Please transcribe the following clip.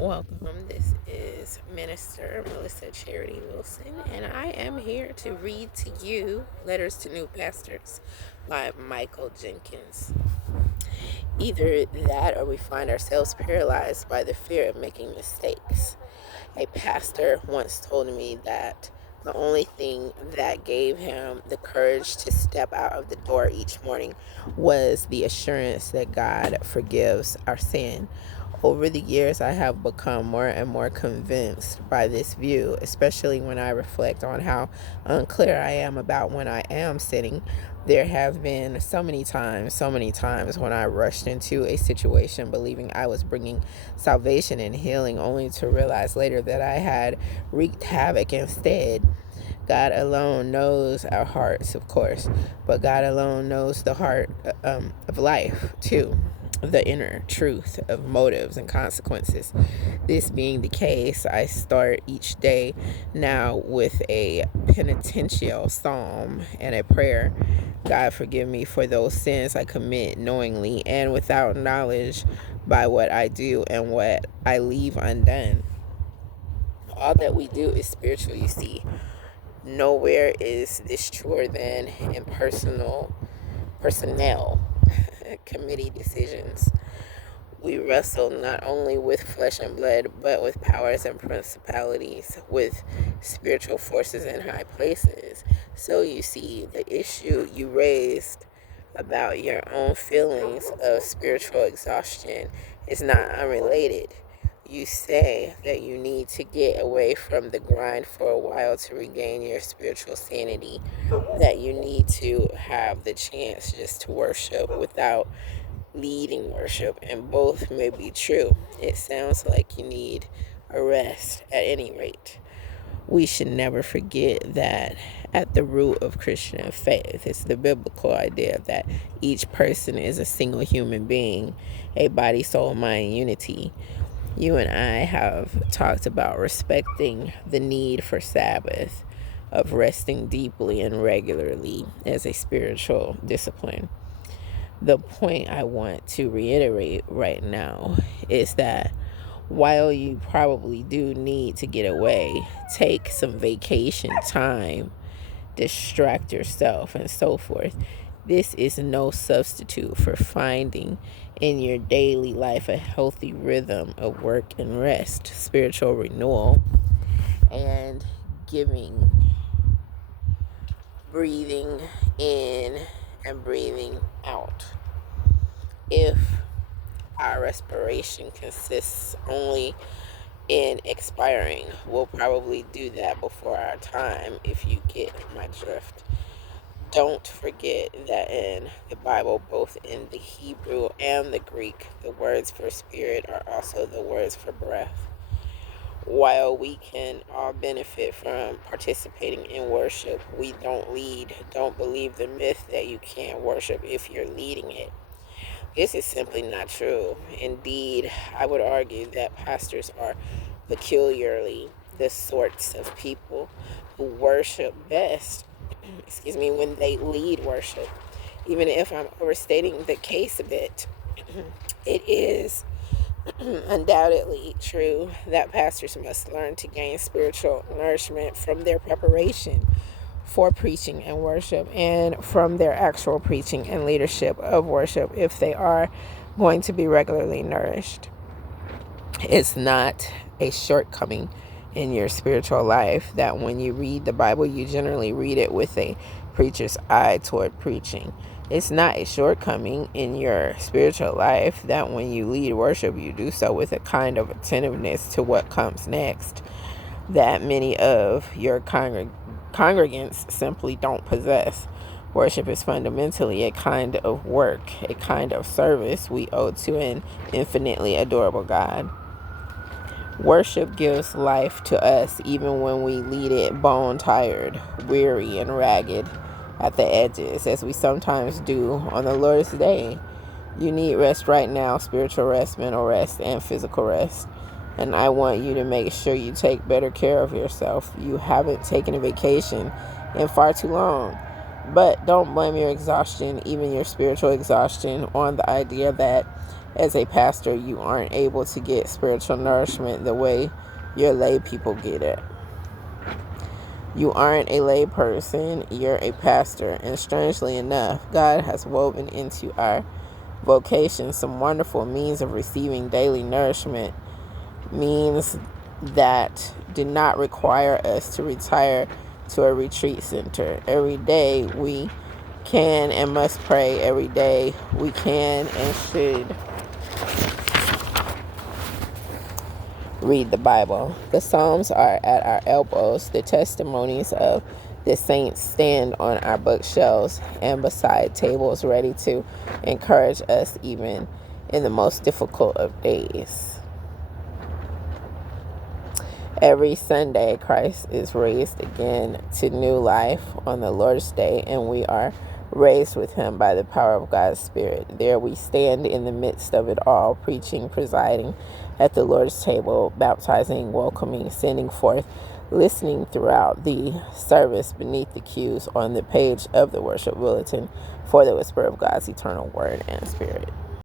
Welcome. This is Minister Melissa Charity Wilson, and I am here to read to you Letters to New Pastors by Michael Jenkins. Either that or we find ourselves paralyzed by the fear of making mistakes. A pastor once told me that the only thing that gave him the courage to step out of the door each morning was the assurance that God forgives our sin. Over the years, I have become more and more convinced by this view, especially when I reflect on how unclear I am about when I am sinning. There have been so many times when I rushed into a situation believing I was bringing salvation and healing, only to realize later that I had wreaked havoc instead. God alone knows our hearts, of course, but God alone knows the heart of life, too. The inner truth of motives and consequences. This being the case, I start each day now with a penitential psalm and a prayer. God, forgive me for those sins I commit knowingly and without knowledge, by what I do and what I leave undone. All that we do is spiritual, you see. Nowhere is this truer than in personnel committee decisions. We wrestle not only with flesh and blood, but with powers and principalities, with spiritual forces in high places. So you see, the issue you raised about your own feelings of spiritual exhaustion is not unrelated. You say that you need to get away from the grind for a while to regain your spiritual sanity, that you need to have the chance just to worship without leading worship, and both may be true. It sounds like you need a rest at any rate. We should never forget that at the root of Christian faith is the biblical idea that each person is a single human being, a body, soul, mind unity. You and I have talked about respecting the need for Sabbath, of resting deeply and regularly as a spiritual discipline. The point I want to reiterate right now is that while you probably do need to get away, take some vacation time, distract yourself, and so forth, this is no substitute for finding in your daily life a healthy rhythm of work and rest, spiritual renewal, and giving, breathing in and breathing out. If our respiration consists only in expiring, we'll probably do that before our time, if you get my drift. Don't forget that in the Bible, both in the Hebrew and the Greek, the words for spirit are also the words for breath. While we can all benefit from participating in worship, we don't lead. Don't believe the myth that you can't worship if you're leading it. This is simply not true. Indeed, I would argue that pastors are peculiarly the sorts of people who worship best, when they lead worship. Even if I'm overstating the case a bit, it is undoubtedly true that pastors must learn to gain spiritual nourishment from their preparation for preaching and worship, and from their actual preaching and leadership of worship, if they are going to be regularly nourished. It's not a shortcoming in your spiritual life that when you read the Bible, you generally read it with a preacher's eye toward preaching. It's not a shortcoming in your spiritual life that when you lead worship, you do so with a kind of attentiveness to what comes next that many of your congregants simply don't possess. Worship is fundamentally a kind of work, a kind of service we owe to an infinitely adorable God. Worship gives life to us even when we lead it bone-tired, weary, and ragged at the edges, as we sometimes do on the Lord's Day. You need rest right now, spiritual rest, mental rest, and physical rest. And I want you to make sure you take better care of yourself. You haven't taken a vacation in far too long. But don't blame your exhaustion, even your spiritual exhaustion, on the idea that as a pastor, you aren't able to get spiritual nourishment the way your lay people get it. You aren't a lay person, you're a pastor. And strangely enough, God has woven into our vocation some wonderful means of receiving daily nourishment, means that do not require us to retire to a retreat center. Every day we can and must pray. Every day we can and should read the Bible. The Psalms are at our elbows. The testimonies of the saints stand on our bookshelves and beside tables, ready to encourage us even in the most difficult of days. Every Sunday, Christ is raised again to new life on the Lord's Day, and we are raised with him by the power of God's Spirit. There we stand in the midst of it all, preaching, presiding at the Lord's table, baptizing, welcoming, sending forth, listening throughout the service beneath the cues on the page of the worship bulletin for the whisper of God's eternal word and spirit.